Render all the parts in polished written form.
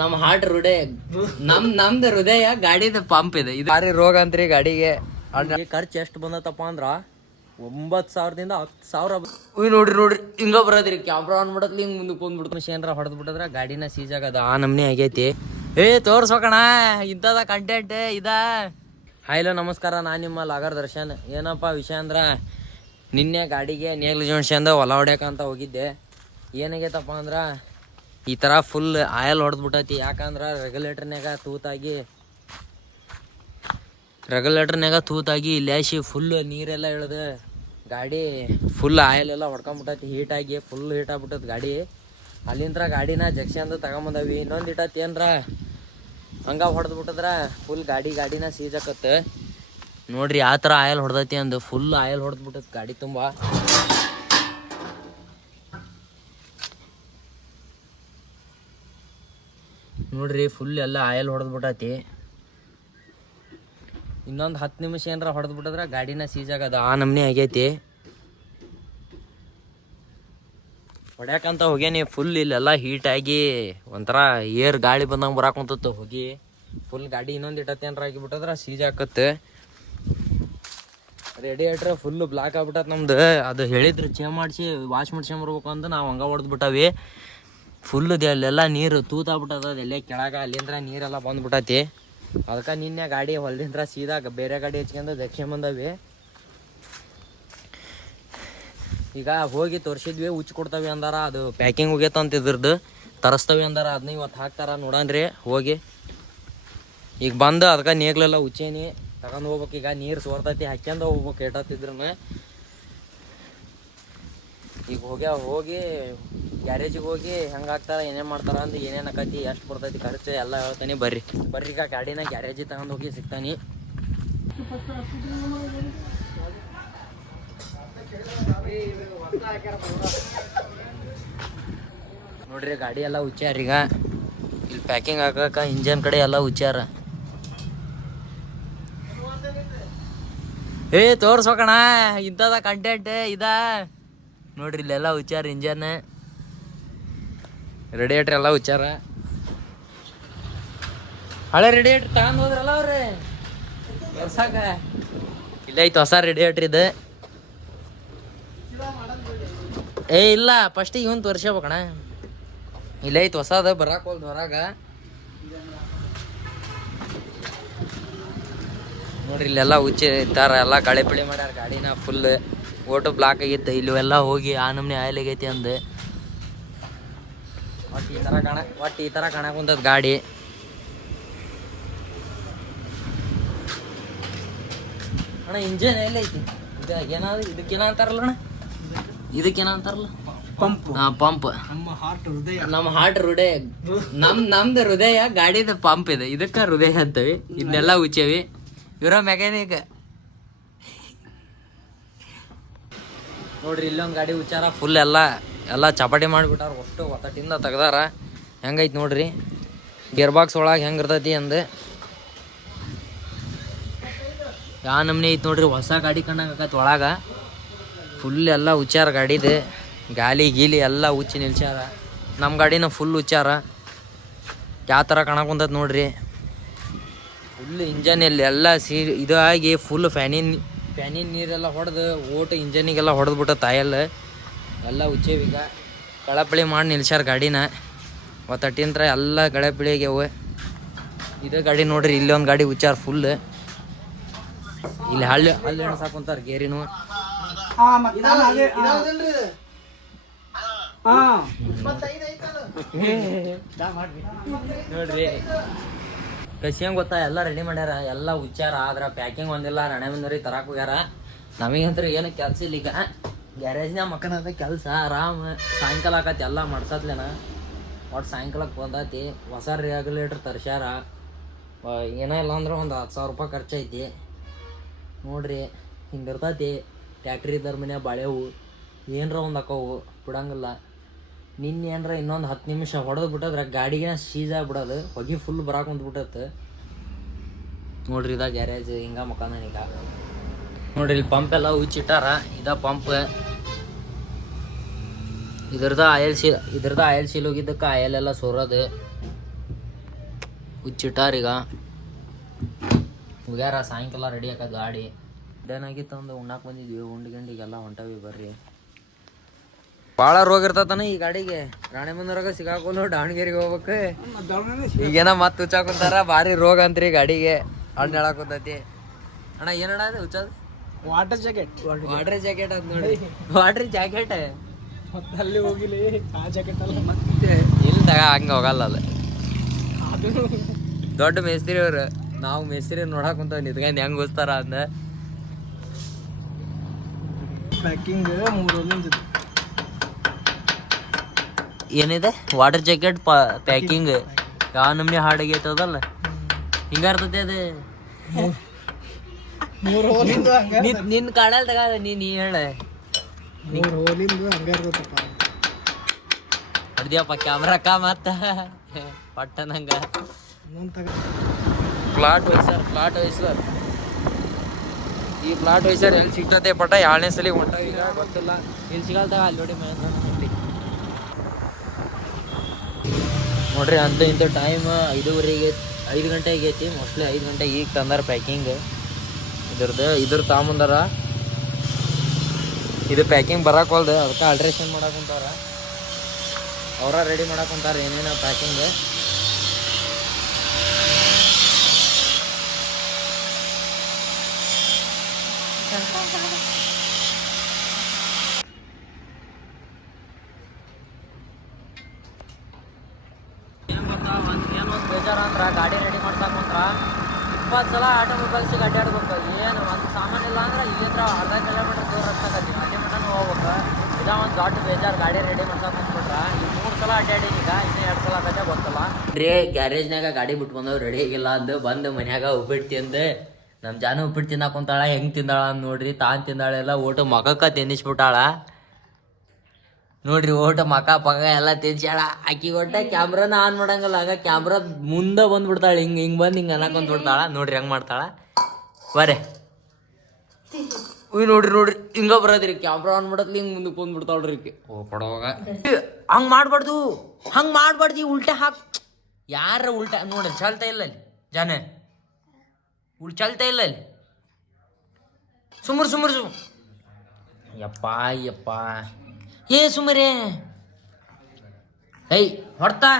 ನಮ್ ಹಾರ್ಟ್ ಹೃದಯ ನಮ್ದು ಹೃದಯ ಗಾಡಿದ ಪಂಪ್ ಇದೆ. ಇದು ಭಾರಿ ರೋಗ ಅಂತ್ರಿ ಗಾಡಿಗೆ. ಖರ್ಚು ಎಷ್ಟು ಬಂದತ್ತಪ್ಪ ಅಂದ್ರ 9,000ದಿಂದ 10,000. ನೋಡ್ರಿ ಹಿಂಗ ಬರೋದ್ರಿ. ಕ್ಯಾಮ್ರಾ ಆನ್ ಮಾಡತ್ಲಿ ಹಿಂಗ್ ಮುಂದಕ್ಕೆ ಬಂದ್ಬಿಡ್ತು. ಏನ್ರ ಹೊಡೆದ್ ಬಿಟ್ಟದ್ರ ಗಾಡಿನ ಸೀಜ್ ಆಗದ ಆ ನಮ್ನಿ ಆಗೈತಿ. ತೋರ್ಸೋಕಣ ಇಂಥದ ಕಂಟೆಂಟ್ ಇದ. ಹಾಯ್ಲೋ ನಮಸ್ಕಾರ, ನಾನು ನಿಮ್ಮ ಲಾಗರ್ ದರ್ಶನ್. ಏನಪ್ಪ ವಿಷಯ ಅಂದ್ರ, ನಿನ್ನೆ ಗಾಡಿಗೆ ನೆಗ್ಲಿಜೆನ್ಸಿ ಅಂದ ಹೊಲ ಹೊಡ್ಯಾಕಂತ ಹೋಗಿದ್ದೆ. ಏನಾಗೈತಪ್ಪ ಅಂದ್ರ ಈ ಥರ ಫುಲ್ ಆಯಲ್ ಹೊಡೆದ್ಬಿಟ್ಟೈತಿ. ಯಾಕಂದ್ರೆ ರೆಗ್ಯುಲೇಟರ್ನಾಗ ತೂತಾಗಿ ಲ್ಯಾಶಿ ಫುಲ್ ನೀರೆಲ್ಲ ಇಳ್ದು ಗಾಡಿ ಫುಲ್ ಆಯಲ್ ಎಲ್ಲ ಹೊಡ್ಕೊಂಬಿಟ್ಟೈತಿ. ಹೀಟಾಗಿ ಫುಲ್ ಹೀಟ್ ಆಗ್ಬಿಟ್ಟೈತಿ ಗಾಡಿ. ಅಲ್ಲಿಂದ ಗಾಡಿನ ಜಕ್ಷನ್ದು ತಗೊಂಬಂದವಿ. ಇನ್ನೊಂದು ಇಟ್ಟತಿ ಏನ್ರ ಹಂಗ ಹೊಡೆದ್ಬಿಟ್ಟದ್ರ ಫುಲ್ ಗಾಡಿನ ಸೀಜ್ ಆಕತ್ತೆ. ನೋಡ್ರಿ ಆ ಥರ ಆಯಲ್ ಹೊಡೆದೈತಿ ಅಂದು ಫುಲ್ ಆಯಲ್ ಹೊಡೆದ್ಬಿಟ್ಟೈತಿ ಗಾಡಿ ತುಂಬ. ನೋಡ್ರಿ ಫುಲ್ ಎಲ್ಲ ಆಯಲ್ ಹೊಡೆದ್ಬಿಟ್ಟೈತಿ. ಇನ್ನೊಂದು 10 ನಿಮಿಷ ಏನಾರ ಹೊಡೆದ್ಬಿಟ್ಟದ್ರ ಗಾಡಿನ ಸೀಜ್ ಆಗದ ಆ ನಮ್ನಿ ಆಗೈತಿ. ಹೊಡ್ಯಾಕಂತ ಹೋಗ್ಯಾನಿ ಫುಲ್ ಇಲ್ಲೆಲ್ಲ ಹೀಟಾಗಿ ಒಂಥರ ಏರ್ ಗಾಳಿ ಬಂದಂಗೆ ಬರಾಕುಂತತ್ತು ಹೋಗಿ ಫುಲ್ ಗಾಡಿ. ಇನ್ನೊಂದು ಇಟ್ಟತ್ತೆ ಏನಾರ ಆಗಿಬಿಟ್ಟದ್ರ ಸೀಜ್ ಆಕತ್ತೆ. ರೇಡಿಯೇಟ್ರ್ ಫುಲ್ ಬ್ಲಾಕ್ ಆಗ್ಬಿಟ್ಟತ್ ನಮ್ದು. ಅದು ಹೇಳಿದ್ರು ಚೇಂಜ್ ಮಾಡಿಸಿ ವಾಶ್ ಮಾಡ್ಸ್ಕೊಂಬರ್ಬೇಕು ಅಂತ ನಾವು ಹಂಗೆ ಹೊಡೆದ್ಬಿಟ್ಟವಿ. ಫುಲ್ ಅಲ್ಲೆಲ್ಲ ನೀರು ತೂತಾಗ್ಬಿಟ್ಟದ ಅದೆಲ್ಲೇ ಕೆಳಗ. ಅಲ್ಲಿಂದ್ರ ನೀರೆಲ್ಲ ಬಂದ್ಬಿಟ್ಟೈತಿ. ಅದಕ್ಕೆ ನಿನ್ನೆ ಗಾಡಿ ಹೊಲದಿಂದ ಸೀದಾಗ ಬೇರೆ ಗಾಡಿ ಹಚ್ಕೊಂಡು ದಕ್ಷಿಣ ಬಂದವಿ. ಈಗ ಹೋಗಿ ತೋರಿಸಿದ್ವಿ, ಹುಚ್ಚು ಕೊಡ್ತವಿ ಅಂದಾರ. ಅದು ಪ್ಯಾಕಿಂಗ್ ಹೋಗ್ಯತಂತ ಇದ್ರದ್ದು ತರಿಸ್ತವಿ ಅಂದಾರ. ಅದನ್ನ ಇವತ್ತು ಹಾಕ್ತಾರ ನೋಡನ್ರಿ ಹೋಗಿ. ಈಗ ಬಂದು ಅದಕ್ಕೆ ನೇಗ್ಲೆಲ್ಲ ಹುಚ್ಚೇನಿ ತಗೊಂಡು ಹೋಗ್ಬೇಕು. ಈಗ ನೀರು ಸೋರ್ತೈತಿ ಹಾಕ್ಯಂದ ಹೋಗ್ಬೇಕು ಏಟತ್ತಿದ್ರು. ಈಗ ಹೋಗಿ ಗ್ಯಾರೇಜಿಗೆ ಹೋಗಿ ಹೆಂಗೆ ಹಾಕ್ತಾರ ಏನೇನು ಮಾಡ್ತಾರ ಅಂತ ಏನೇನು ಆಕತಿ ಎಷ್ಟು ಬರ್ತೈತಿ ಖರ್ಚು ಎಲ್ಲ ಹೇಳ್ತಾನೆ. ಬರ್ರಿ ಈಗ ಗಾಡಿನ ಗ್ಯಾರೇಜಿಗೆ ತಗೊಂಡು ಹೋಗಿ ಸಿಗ್ತಾನೆ. ನೋಡ್ರಿ ಗಾಡಿ ಎಲ್ಲ ಹುಚ್ಚಾರ. ಈಗ ಇಲ್ಲಿ ಪ್ಯಾಕಿಂಗ್ ಹಾಕಕ ಇಂಜನ್ ಕಡೆ ಎಲ್ಲ ಹುಚ್ಚಾರ. ತೋರ್ಸೋಕಣ ಇಂಥದ ಕಂಟೆಂಟ್ ಇದ. ನೋಡ್ರಿ ಇಲ್ಲೆಲ್ಲ ಹುಚ್ಚಾರ. ಇಂಜನ್ ರೇಡಿಯೇಟ್ರ್ ಎಲ್ಲ ಹುಚ್ಚಾರ. ಹಳೆ ರೇಡಿಯೇಟ್ರ್ ತಗೊಂಡ್ ಹೋದ್ರಲ್ಲ ಅವ್ರಿ ತೋರ್ಸಾಕ. ಇಲ್ಲ ಐತಿ ಹೊಸ ರೇಡಿಯೇಟ್ರ್ ಇದು. ಇಲ್ಲ ಫಸ್ಟ್ ಇವನ್ ತೋರ್ಸ್ಬೇಕಣ. ಇಲ್ಲ ಐತಿ ಹೊಸದ ಬರಾಕೋಲ್ದು ಹೊರಾಗ. ನೋಡ್ರಿ ಇಲ್ಲೆಲ್ಲ ಹುಚ್ಚಿ ಇತ್ತಾರ. ಎಲ್ಲ ಗಳೆ ಪಿಳಿ ಮಾಡ್ಯಾರ ಗಾಡಿನ ಫುಲ್. ಓಟು ಬ್ಲಾಕ್ ಆಗಿತ್ತು. ಇಲ್ಲೆಲ್ಲ ಹೋಗಿ ಆ ನಮ್ನಿ ಆಯಲ್ ಆಗೈತಿ ಅಂದು ಒಟ್ಟು ಈ ಥರ ಕಾಣಕುಂತದ ಗಾಡಿ. ಅಣ್ಣ ಇಂಜನ್ ಎಲ್ಲ ಐತಿ. ಏನಾದ್ರು ಇದಕ್ಕೇನ ಅಂತಾರಲ್ಲ ಅಣ್ಣ, ಇದಕ್ಕೇನ ಅಂತಾರಲ್ಲ ಪಂಪ್. ಪಂಪ್ ನಮ್ಮ ಹಾರ್ಟ್ ಹೃದಯ ನಮ್ದು ಹೃದಯ ಗಾಡಿದ ಪಂಪ್ ಇದೆ. ಇದಕ್ಕ ಹೃದಯ ಅಂತವಿ. ಇದನ್ನೆಲ್ಲ ಉಚ್ಚೇವಿ. ಇವರ ಮೆಕ್ಯಾನಿಕ್. ನೋಡ್ರಿ ಇಲ್ಲೊಂದು ಗಾಡಿ ಉಚ್ಚಾರ ಫುಲ್ ಎಲ್ಲ ಚಪಾಟಿ ಮಾಡಿಬಿಟ್ಟಾರ. ಅಷ್ಟು ಒತ್ತಟಿಂದ ತೆಗ್ದಾರ. ಹೆಂಗೈತಿ ನೋಡ್ರಿ ಗೇರ್ ಬಾಕ್ಸ್ ಒಳಗೆ ಹೆಂಗೆ ಇರ್ತೈತಿ ಅಂದು. ಯಾ ನಮ್ನಿ ಐತಿ ನೋಡ್ರಿ. ಹೊಸ ಗಾಡಿ ಕಂಡಂಗೆ ಆಕೈತಿ ಒಳಗೆ. ಫುಲ್ ಎಲ್ಲ ಉಚ್ಚಾರ ಗಾಡಿದು. ಗಾಲಿ ಗೀಲಿ ಎಲ್ಲ ಉಚ್ಚಿ ನಿಲ್ಸ್ಯಾರ. ನಮ್ಮ ಗಾಡಿನ ಫುಲ್ ಉಚ್ಚಾರ. ಯಾವ ಥರ ಕಾಣಕುಂತೈತಿ ನೋಡ್ರಿ. ಫುಲ್ ಇಂಜನ್ ಎಲ್ಲ ಇದು ಆಗಿ ಫುಲ್ ಫ್ಯಾನಿನ ನೀರೆಲ್ಲ ಹೊಡೆದು ಓಟು ಇಂಜನಿಗೆಲ್ಲ ಹೊಡೆದ್ಬಿಟ್ಟು ತಾಯಲ್ಲ ಎಲ್ಲ ಉಚ್ಚೇವೀಗ. ಕಳಪಳಿ ಮಾಡಿ ನಿಲ್ಸ್ಯಾರ ಗಾಡಿನ. ಒತ್ತಟ್ಟಿಂತ್ರ ಎಲ್ಲ ಗಳೆಪಿಳಿಗ್ಯಾವ. ಇದೇ ಗಾಡಿ ನೋಡ್ರಿ. ಇಲ್ಲೊಂದು ಗಾಡಿ ಉಚ್ಚಾರ ಫುಲ್. ಇಲ್ಲಿ ಹಳ್ಳಿ ಎಣ್ಸಾಕೊಂತಾರ ಗೇರಿನು. ನೋಡ್ರಿ ಕಸಿಯಂಗೆ ಗೊತ್ತಾ ಎಲ್ಲ ರೆಡಿ ಮಾಡ್ಯಾರ. ಎಲ್ಲ ಉಚ್ಚಾರ ಆದ್ರೆ ಪ್ಯಾಕಿಂಗ್ ಒಂದಿಲ್ಲ. ರಣೆ ಬಂದವ್ರಿಗೆ ತರಾಕ್ ಹೋಗ್ಯಾರ. ನಮಗಂತ್ರ ಏನು ಕೆಲಸ ಇಲ್ಲ. ಈಗ ಗ್ಯಾರೇಜ್ನಾಗ ಮಕ್ಕನದ ಕೆಲಸ ಆರಾಮ್. ಸಾಯಂಕಾಲ ಆಕತಿ ಎಲ್ಲ ಮಾಡ್ಸತ್ಲೇನ. ಒಟ್ಟು ಸಾಯಂಕಾಲಕ್ಕೆ ಬಂದೈತಿ. ಹೊಸ ರೆಗ್ಯುಲೇಟ್ರ್ ತರ್ಸ್ಯಾರ. ಏನೋ ಇಲ್ಲ ಅಂದ್ರೆ ಒಂದು 10,000 ರೂಪಾಯಿ ಖರ್ಚೈತಿ. ನೋಡ್ರಿ ಹಿಂಗಿರ್ತೈತಿ. ಟ್ಯಾಕ್ಟ್ರಿ ಇದ್ದರ ಮನೆ ಬಾಳೆವು ಏನರ ಒಂದು ಹಾಕವು ಬಿಡಂಗಿಲ್ಲ. ನಿನ್ನೆ ಏನರ ಇನ್ನೊಂದು 10 ನಿಮಿಷ ಹೊಡೆದು ಬಿಟ್ಟದ್ರೆ ಗಾಡಿಗೆ ಸೀಜ್ ಆಗಿಬಿಡೋದು. ಹೊಗೆ ಫುಲ್ ಬರಾಕುಂತ್ಬಿಟ್ಟೈತೆ. ನೋಡ್ರಿ ಇದ ಗ್ಯಾರೇಜ್ ಹಿಂಗ ಮಕ್ಕಂದನೀಗ. ನೋಡ್ರಿ ಇಲ್ಲಿ ಪಂಪ್ ಎಲ್ಲ ಉಚ್ಚಿಟ್ಟಾರ. ಇದ ಪಂಪ್. ಇದ್ರದ ಆಯಲ್ ಸೀಲ್ ಹೋಗಿದ್ದಕ್ಕೆ ಆಯಲ್ ಎಲ್ಲ ಸೋರೋದು. ಹುಚ್ಚಿಟ್ಟಾರೀಗ ಹೋಗ್ಯಾರ. ಸಾಯಂಕಾಲ ರೆಡಿ ಆಕ ಗಾಡಿ ಏನಾಗಿತ್ತು ಒಂದು ಉಣ್ಣಾಕ್ ಬಂದಿದ್ವಿ. ಉಂಡ್ಗಂಡಿಗೆಲ್ಲ ಹೊಂಟವಿ ಬರ್ರಿ. ಭಾಳ ರೋಗ ಇರ್ತತಾನ ಈ ಗಾಡಿಗೆ. ರಾಣೆಬೆನ್ನೂರಾಗ ಸಿಗಾಕೋಲು ದಾವಣಗೆರೆಗೆ ಹೋಗ್ಬೇಕು. ಈಗೇನ ಮತ್ತೆ ಹುಚ್ಚಾಕುಂತಾರ ಭಾರಿ ರೋಗ ಅಂತ್ರಿ ಗಾಡಿಗೆ. ಹಣ್ಣು ಹೇಳಾಕುಂತೈತಿ ಅಣ್ಣ. ಏನಣ್ಣ ಅದು ಹುಚ್ಚದು? ವಾಟರ್ ಜಾಕೆಟ್ ಅಂತ ನೋಡಿ. ವಾಟರ್ ಜಾಕೆಟ್ ಅಲ್ಲಿ ಹೋಗಿಲಿ ಆ ಜಾಕೆಟ್ ಅಲ್ಲ ಮತ್ತೆ ಇಲ್ಲಿ ತಗ ಹಂಗೆ ಹೋಗಲ್ಲ ಅದು. ದೊಡ್ಡ ಮೇಸ್ತ್ರಿ ಅವ್ರು. ನಾವು ಮೇಸ್ತ್ರಿ ನೋಡಕ್ ಕುಂತಾವ ನಿತ್ಕೊಂಡು ಹೆಂಗ್ ಹೋಗ್ತಾರ ಅಂದ. ಪ್ಯಾಕಿಂಗ್ 3 ಏನಿದೆ ವಾಟರ್ ಜಾಕೆಟ್ ಪ್ಯಾಕಿಂಗ್ ಯಾವ ನಮ್ನಿ ಹಾರ್ಡ್ ಆಗೈತದಲ್ಲ. ಹಿಂಗ ಇರ್ತೈತಿ ಅದು. ನಿನ್ ಕಾಡಲ್ ತಗ ನೀ ಹೇಳ ಹೊಡ್ದಿಯಪ್ಪ ಕ್ಯಾಮ್ರಾಕ ಮತ್ತ ಪಟ್ಟನಂಗ. ಫ್ಲಾಟ್ ವೈಸರ್ ಈ ಫ್ಲಾಟ್ ವೈಸರ್ ಎಲ್ಲಿ ಸಿಗ್ತತೆ ಪಟ್ಟ 2ನೇ ಸಲ ಹೊಂಟ. ಈಗ ಗೊತ್ತಿಲ್ಲ ಇಲ್ಲಿ ಸಿಗಲ್ತಾಗ ಅಲ್ಲಿ ನೋಡಿ ಮಹೇಂದ್ರ ನೋಡ್ರಿ. ಅಂತ ಇಂಥ ಟೈಮ್ 5 ಗಂಟೆ ಆಗೈತಿ. ಮೋಸ್ಟ್ಲಿ 5 ಗಂಟೆ ಈಗ ತಂದಾರ ಪ್ಯಾಕಿಂಗ್. ಇದ್ರ ತಾಂಬಂದಾರ. ಇದು ಪ್ಯಾಕಿಂಗ್ ಬರಾಕೋಲ್ದು, ಅದಕ್ಕೆ ಆಲ್ಟ್ರೇಷನ್ ಮಾಡಾಕುಂತಾರ. ಅವರ ರೆಡಿ ಮಾಡಾಕುಂತಾರ ಏನೇನು ಪ್ಯಾಕಿಂಗ್. ಏನೊಂದು ಬೇಜಾರ ಅಂದ್ರ ಗಾಡಿ ರೆಡಿ ಮಾಡ್ಸಾಕುಂತ್ರ 20 ಸಲ ಆಟೋಮೊಬೈಲ್ಸಿಗೆ ಅಡ್ಡಾಡ್ಬೇಕು. ಏನು ಒಂದು ಸಾಮಾನು ಇಲ್ಲ ಅಂದ್ರೆ ಇಲ್ಲಿಂದ್ರ ಅರ್ಧ ಕಿಲೋಮೀಟರ್ ದೂರ ಹಚ್ಚಾಕತ್ತಿ ಅಲ್ಲಿ ಮಟನು ಹೋಗ್ಬೇಕು. ಇದ ಒಂದು ದೊಡ್ಡ ಬೇಜಾರು. ಗಾಡಿ ರೆಡಿ ಮಾಡ್ಸಾಕ್ ಅಂದ್ಬಿಟ್ರ ಈ 3 ಸಲ ಅಡ್ಡಾಡಿ ಈಗ ಇನ್ನೂ 2 ಸಲ ಆಗತ್ತೆ ಗೊತ್ತಲ್ಲ ರೀ. ಗ್ಯಾರೇಜ್ನಾಗ ಗಾಡಿ ಬಿಟ್ಟು ಬಂದವ್ ರೆಡಿ ಆಗಿಲ್ಲ ಅಂದು ಬಂದು ಮನ್ಯಾಗ ಉಪ್ಪಿಟ್ಟು ತಿಂದು ನಮ್ಮ ಜಾನು ಉಪ್ಪಿಟ್ಟು ತಿನ್ನಾಕೊಂತಾಳ. ಹೆಂಗೆ ತಿಂದಾಳ ಅಂತ ನೋಡ್ರಿ. ತಾನು ತಿಂದಾಳೆಲ್ಲ ಓಟು ಮಗಕ್ಕ ತಿನ್ನಿಸ್ಬಿಟ್ಟಾಳ ನೋಡ್ರಿ. ಓಟ ಮಕ ಪಗ ಎಲ್ಲ ತಿನ್ಸ್ಯಾಳ. ಆಕಿ ಒಟ್ಟ ಕ್ಯಾಮ್ರಾನ ಆನ್ ಮಾಡಂಗಲ್ಲ. ಆಗ ಕ್ಯಾಮ್ರಾ ಮುಂದೆ ಬಂದ್ಬಿಡ್ತಾಳೆ. ಹಿಂಗೆ ಬಂದು ಹಿಂಗೆ ಅನ್ನಕೊಂಡ್ಬಿಡ್ತಾಳ ನೋಡ್ರಿ. ಹೆಂಗೆ ಮಾಡ್ತಾಳ ಬರೇ. ನೋಡ್ರಿ ಹಿಂಗ ಬರೋದ್ರಿ. ಕ್ಯಾಮ್ರಾ ಆನ್ ಮಾಡತ್ಲಿ ಹಿಂಗೆ ಮುಂದಕ್ಕೆ ಬಂದ್ಬಿಡ್ತಾಳ್ರಿ. ಕೊಡೋವಾಗ ಹಂಗೆ ಮಾಡ್ಬಾರ್ದು. ಉಲ್ಟಾ ಹಾಕ್ ಯಾರ ಉಲ್ಟಾ ನೋಡ್ರಿ. ಚಲ್ತಾ ಇಲ್ಲ ಅಲ್ಲಿ ಜಾನ ಚಲ್ತಾ ಇಲ್ಲ ಅಲ್ಲಿ. ಸುಮ್ರು ಯಪ್ಪ ಏ ಸುಮರೇ ಏಯ್ ಹೊಡ್ತಾ.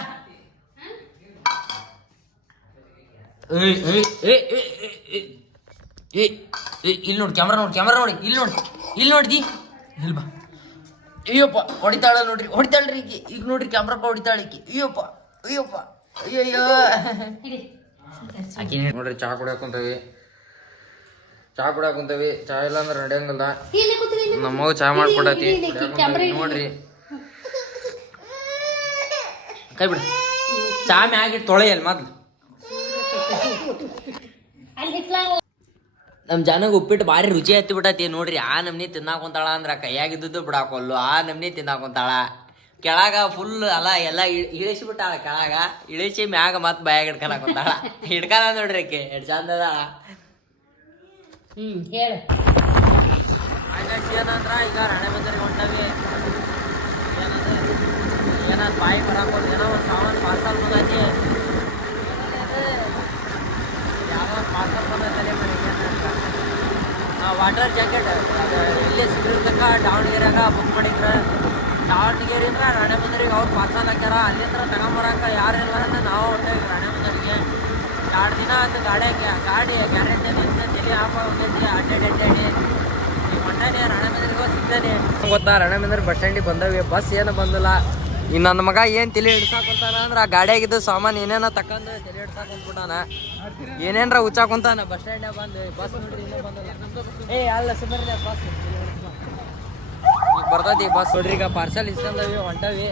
ಇಲ್ಲಿ ನೋಡಿ ಕ್ಯಾಮ್ರಾ ನೋಡಿ ಇಲ್ಲಿ ನೋಡ್ದಿ ಇಲ್ಲಿ ಬಾ. ಅಯ್ಯಪ್ಪ ಹೊಡಿತಾಳ್ರಿ ಈಗ ನೋಡ್ರಿ. ಕ್ಯಾಮ್ರಾಕ ಹೊಡಿತಾಳ ಈಕಿ. ಅಯ್ಯಪ್ಪ ಅಯ್ಯೋ ಆಕಿ ನೋಡ್ರಿ. ಚಾ ಕುಡಿಯಾಕುಂತವಿ. ಚಾ ಇಲ್ಲ ಅಂದ್ರೆ ನಡೆಯಂಗಲ್ಲ. ನಮ್ಮವ್ ಚಾ ಮಾಡ್ಕೊಡತಿ ನೋಡ್ರಿ. ಕೈ ಬಿಡ. ಚಾ ಮ್ಯಾಗಿಟ್ಟು ತೊಳೆಯಲ್ಲ ಮೊದ್ಲು. ನಮ್ಮ ಜನಗೆ ಉಪ್ಪಿಟ್ಟು ಭಾರಿ ರುಚಿ ಹತ್ತಿ ಬಿಟ್ಟತಿ ನೋಡ್ರಿ. ಆ ನಮ್ನಿ ತಿನ್ನಾಕೊಂತಾಳ ಅಂದ್ರ ಕೈಯಾಗಿದ್ದು ಬಿಡಾಕೊಲ್ಲು. ಆ ನಮ್ನಿ ತಿನ್ನಾಕೊಂತಾಳ. ಕೆಳಗ ಫುಲ್ ಅಲ್ಲ ಎಲ್ಲ ಇಳಿಸಿಬಿಟ್ಟಾಳ. ಕೆಳಗ ಇಳಿಸಿ ಮ್ಯಾಗ ಮತ್ತೆ ಬಾಯಾಗ ಹಿಡ್ಕೊಳಕೊಂತಾಳ. ಹಿಡ್ಕಳ ನೋಡ್ರಿ ಆಕೆ ಎಷ್ಟು ಚಂದ ಅದ. ಹೇಳು ಏನಂದ್ರ ಈಗ ರಾಣೆಬೆನ್ನೂರಿಗೆ ಹೊಂಟವಿ. ಏನಾದ್ರು ಬಾಯಿ ಬರಾಕೋದು ಏನೋ ಒಂದು ಸಾಮಾನು ಪಾರ್ಸಲ್ ಬಂದೈತಿ. ಯಾವ ಪಾರ್ಸಲ್ ಬಂದೈತಲೆ ವಾಟರ್ ಜಾಕೆಟ್ ಅದು ಇಲ್ಲೇ ಸಿಗಿರ್ತಕ್ಕ ದಾವಣಗೆರೆಯಾಗ ಬುಕ್ ಮಾಡಿದ್ರ. ದಾವಣಗೆರೆಯಿಂದ ರಾಣೆಬೆನ್ನೂರಿಗೆ ಅವ್ರು ಪಾರ್ಸಲ್ ಹಾಕ್ಯಾರ. ಅಲ್ಲಿಂದ ತಗೊಂಬರಕ ಯಾರಿಲ್ಲ ಅಂದ್ರೆ ನಾವು ಹೊಂಟೇವಿ ರಾಣೆಬೆನ್ನೂರಿಗೆ. 2 ದಿನ ಆಯ್ತು ಗಾಡಿ ಗ್ಯಾರೇಜ್ ತಲೆ ಹಾಕ ಹೊಂಟೈತಿ. ಅಡ್ಡಾಡಿ ಈಗ ಹೊಂಟಾನೆ ರಾಣೆಬೆನ್ನೂರಿಗೆ ಸಿಗ್ತಾನೆ. ಗೊತ್ತಾ ರಾಣೆಬೆನ್ನೂರು ಬಸ್ ಸ್ಟ್ಯಾಂಡಿಗೆ ಬಂದವಿ. ಬಸ್ ಏನು ಬಂದಿಲ್ಲ. ಈಗ ನನ್ನ ಮಗ ಏನು ತಲೆ ಹಿಡ್ಸಾಕೊಂತಾನ ಅಂದ್ರೆ ಆ ಗಾಡಿಯಾಗಿದ್ದು ಸಾಮಾನು ಏನೇನೋ ತಕೊಂಡು ತಲೆ ಹಿಡ್ಸಾಕೊಂಡ್ಬಿಟ್ಟಾನ. ಏನೇನ್ರ ಹುಚ್ಚಾಕೊಂತಾನ ಬಸ್ ಸ್ಟ್ಯಾಂಡ್ನಾಗ ಬಂದು. ಬಸ್ ನೋಡ್ರಿ ಇನ್ನೂ ಬಂದಿಲ್ಲ. ಅಲ್ಲ ಸುಮ್ಮನೆ ಬಸ್ ಈಗ ಬರ್ತೈತಿ ಬಸ್ ನೋಡ್ರಿ. ಈಗ ಪಾರ್ಸಲ್ ಇಸ್ಕೊಂಡವಿ ಹೊಂಟವಿ.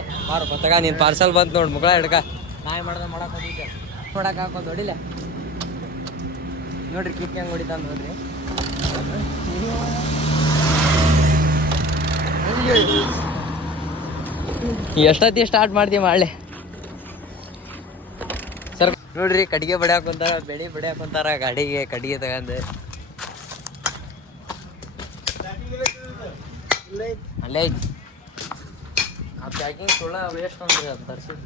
ಗೊತ್ತಾಗ ನೀನು ಪಾರ್ಸಲ್ ಬಂತು ನೋಡಿ. ಮುಗಳ ಹಿಡ್ಕ ನಾಯಿ ಮಾಡಕ್ಕೆ ಹೋಗಿದ್ದೆ. ನೋಡಕ್ಕೆ ಹಾಕೊಂಡು ಹೊಡಿಲ್ಲ ನೋಡ್ರಿ. ಕಿಕ್ ಹೆಂಗೆ ಹೊಡಿತಾನ ನೋಡ್ರಿ. ಎಷ್ಟೊತ್ತಿ ಸ್ಟಾರ್ಟ್ ಮಾಡ್ತೀವಿ ಮಾಡಲಿ ಸರ್. ನೋಡ್ರಿ ಕಟ್ಟಿಗೆ ಬಡಿಯಾಕೊಂತಾರ. ಬೆಳಿ ಬಡಿಯಾಕೊಂತಾರ ಗಾಡಿಗೆ. ಕಟ್ಟಿಗೆ ತಗೊಂಡು ಅಲ್ಲೇ ಐತಿ. ಆ ಪ್ಯಾಕಿಂಗ್ ಸುಳ್ಳ ವೇಸ್ಟ್ ಅಂದ್ರಿ ಅದು ತರಿಸಿದ್ದು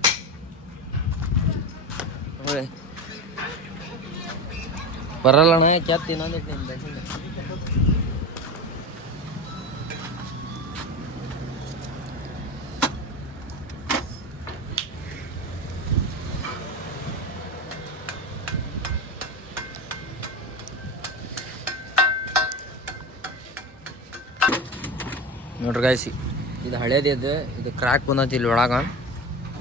ನೋಡಿ. ಬರಲ್ಲಣ್ಣ ಕೆತ್ತಿ ಇನ್ನೊಂದಿಟ್ಟು ನಿನ್ ಬ್ಯಾಟಿಂಗ್ ನೋಡ್ರಿ ಗಾಯ್ಸಿ ಇದು ಹಳೇದಿದ್ದು ಇದು ಕ್ರ್ಯಾಕ್ ಬಂದೈತಿ ಇಲ್ಲಿ ಒಳಗೆ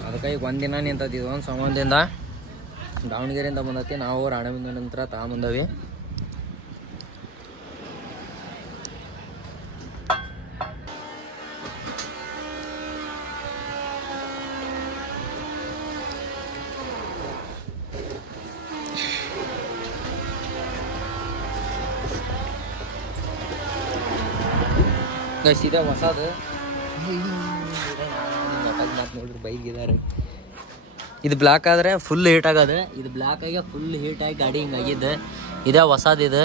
ಅದಕ್ಕೆ ಈಗ ಒಂದಿನ ನಿಂತೈತಿ ಇದು ಒಂದು ಸಂಬಂಧದಿಂದ ದಾವಣಗೆರೆಯಿಂದ ಬಂದೈತಿ ನಾವು ರಾಣೆಬೆನ್ನೂರು ನಂತರ ತಗೊಂಬಂದವಿ ಗೈಸ್ ಇದೆ ಹೊಸದು ಮಾತು ನೋಡ್ರಿ ಬೈಕ್ ಇದಾರೆ ಇದು ಬ್ಲ್ಯಾಕ್ ಆದರೆ ಫುಲ್ ಹೀಟ್ ಆಗದೆ ಇದು ಬ್ಲ್ಯಾಕ್ ಆಗಿ ಫುಲ್ ಹೀಟ್ ಆಗಿ ಗಾಡಿ ಹಿಂಗಾಗಿದ್ದು ಇದೇ ಹೊಸದು ಇದು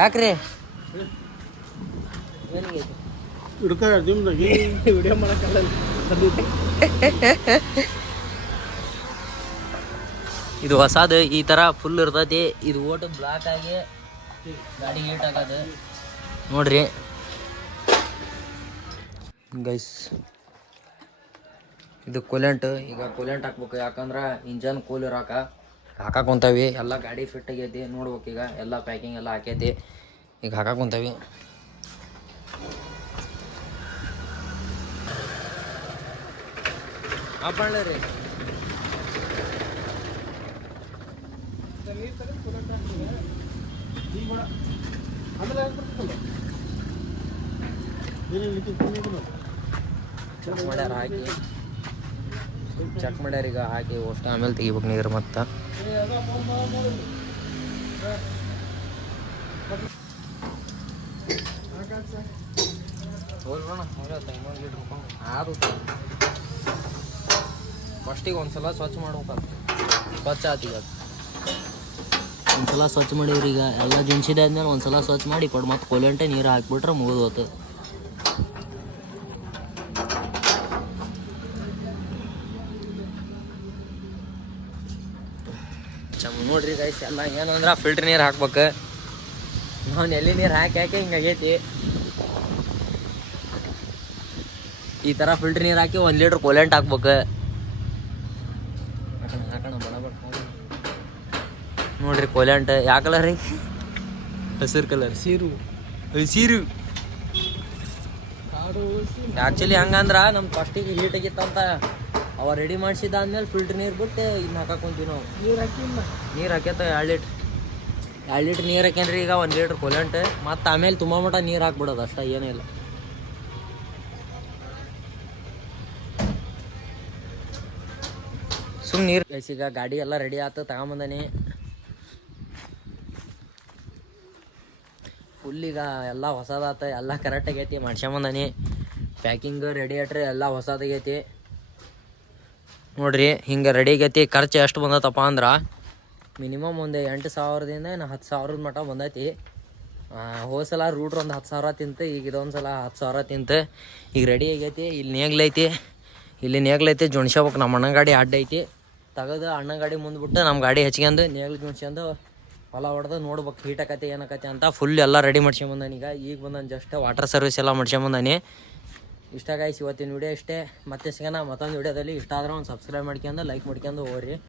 ಯಾಕ್ರಿ ವಿಡಿಯೋ ಮಾಡಕ್ಕಲ್ಲ ಇದು ಹೊಸದು ಈ ಥರ ಫುಲ್ ಇರ್ತೈತಿ ಇದು ಓಟು ಬ್ಲ್ಯಾಕ್ ಆಗಿ ಗಾಡಿ ಹೀಟ್ ಆಗೋದು ನೋಡ್ರಿ ಗೈಸ್ ಇದು ಕೂಲೆಂಟ್ ಈಗ ಕೂಲೆಂಟ್ ಹಾಕ್ಬೇಕು ಯಾಕಂದ್ರೆ ಇಂಜನ್ ಕೂಲ್ ಇರಾಕ ಹಾಕಾಕೊಂತವಿ ಎಲ್ಲ ಗಾಡಿ ಫಿಟ್ ಆಗೈತಿ ನೋಡ್ಬೇಕು ಈಗ ಎಲ್ಲ ಪ್ಯಾಕಿಂಗ್ ಎಲ್ಲ ಹಾಕೈತಿ ಈಗ ಹಾಕಾಕೊಂತವಿ ಹಾಪಣ್ಣ ರೀ ಚೆಕ್ ಮಾಡ್ಯಾರ ಹಾಕಿ ಚೆಕ್ ಮಾಡ್ಯಾರ ಈಗ ಹಾಕಿ ಅಷ್ಟು ಆಮೇಲೆ ತೆಗಿಬೇಕು ನೀರು ಮತ್ತೆ ಅದು ಫಸ್ಟಿಗೆ ಒಂದ್ಸಲ ಸ್ವಚ್ಛ ಮಾಡ್ಬೇಕು ಸ್ವಚ್ಛ ಆತೀಗ ಅದು ಒಂದ್ಸಲ ಸ್ವಚ್ಛ ಮಾಡಿವ್ರಿ ಈಗ ಎಲ್ಲ ಜುನ್ಸಿದಾದ್ಮೇಲೆ ಒಂದ್ಸಲ ಸ್ವಚ್ಛ ಮಾಡಿ ಕೊಡು ಮತ್ತು ಕೊಲೆಂಟೆ ನೀರು ಹಾಕ್ಬಿಟ್ರೆ ಮುಗಿದು ಹೋತು ನೋಡ್ರಿ ಗೈಸ್ ಎಲ್ಲ ಏನಂದ್ರೆ ಫಿಲ್ಟ್ರ್ ನೀರು ಹಾಕ್ಬೇಕು ನಾವು ನೆಲ್ಲಿ ನೀರು ಹಾಕಿ ಹಿಂಗಾಗೈತಿ ಈ ಥರ ಫಿಲ್ಟ್ರ್ ನೀರು ಹಾಕಿ 1 ಲೀಟ್ರ್ ಕೋಲೆಂಟ್ ಹಾಕ್ಬೇಕು ಹಾಕೋಣ ನೋಡ್ರಿ ಕೋಲೆಂಟ್ ಯಾವ ಕಲರ್ ರೀ ಹಸಿರು ಕಲರ್ ಸೀರು ಹಸಿರು ಆ್ಯಕ್ಚುಲಿ ಹಂಗಂದ್ರೆ ನಮ್ಮ ಫಸ್ಟಿಗೆ ಹೀಟ್ ಆಗಿತ್ತಂತ ಅವ ರೆಡಿ ಮಾಡಿಸಿದಾದ್ಮೇಲೆ ಫಿಲ್ಟ್ರ್ ನೀರು ಬಿಟ್ಟು ಇನ್ನು ಹಾಕಾಕೊಂತೀವಿ ನಾವು ನೀರು ಹಾಕ್ಯತ 2 ಲೀಟ್ರ್ ನೀರು ಹಾಕ್ಯಾನ್ರಿ ಈಗ 1 ಲೀಟ್ರ್ ಕೋಲೆಂಟ್ ಮತ್ತು ಆಮೇಲೆ ತುಂಬ ಮಟ ನೀರು ಹಾಕ್ಬಿಡೋದು ಅಷ್ಟ ಏನಿಲ್ಲ ಸುಮ್ಮನೆ ನೀರು ಈಗ ಗಾಡಿ ಎಲ್ಲ ರೆಡಿ ಆಯ್ತು ತಗೊಂಬಂದಾನೆ ಫುಲ್ ಈಗ ಎಲ್ಲ ಹೊಸದಾತ ಎಲ್ಲ ಕರೆಕ್ಟ್ ಆಗೈತಿ ಮಾಡ್ಸ್ಕೊಂಬಂದಾನೆ ಪ್ಯಾಕಿಂಗ್ ರೆಡಿ ಆಟ್ರಿ ಎಲ್ಲ ಹೊಸದಾಗೈತಿ ನೋಡ್ರಿ ಹಿಂಗೆ ರೆಡಿ ಆಗೈತಿ ಖರ್ಚು ಎಷ್ಟು ಬಂದತಪ್ಪ ಅಂದ್ರೆ ಮಿನಿಮಮ್ ಒಂದು 8,000ದಿಂದ 10,000 ಮಟ್ಟ ಬಂದೈತಿ ಹೋದ್ಸಲ ರೂಟ್ರ್ ಒಂದು 10,000 ತಿಂತು ಈಗ ಇದೊಂದು ಸಲ 10,000 ತಿಂತು ಈಗ ರೆಡಿ ಆಗೈತಿ ಇಲ್ಲಿ ನೇಗ್ಲೈತಿ ಜುಣ್ಸ್ಕೋಬೇಕು ನಮ್ಮ ಅಣ್ಣನ ಗಾಡಿ ಅಡ್ಡ ಐತಿ ತೆಗೆದು ಅಣ್ಣನ ಗಾಡಿ ಮುಂದೆ ಬಿಟ್ಟು ನಮ್ಮ ಗಾಡಿ ಹಚ್ಕೊಂಡು ನೇಗ್ಲು ಜುಣ್ಸ್ಕೊಂಡು ಹೊಲ ಹೊಡೆದು ನೋಡ್ಬೇಕು ಹೀಟ್ ಆಕತಿ ಏನಕತಿ ಅಂತ ಫುಲ್ ಎಲ್ಲ ರೆಡಿ ಮಾಡ್ಸ್ಕೊಂಬಂದಾನ ಈಗ ಬಂದಾನೆ ಜಸ್ಟ್ ವಾಟರ್ ಸರ್ವಿಸ್ ಎಲ್ಲ ಮಾಡ್ಸ್ಕೊಂಬಂದಾನೆ ಇಷ್ಟ ಗಾಯ್ಸ್ ಇವತ್ತಿನ ವಿಡಿಯೋ ಇಷ್ಟೇ ಮತ್ತೆ ಸಿಗೋಣ ಮತ್ತೊಂದು ವಿಡಿಯೋದಲ್ಲಿ ಇಷ್ಟ ಆದ್ರೆ ಒಂದು ಸಬ್ಸ್ಕ್ರೈಬ್ ಮಾಡ್ಕೊಂಡು ಲೈಕ್ ಮಾಡ್ಕೊಂಡು ಹೋಗ್ರಿ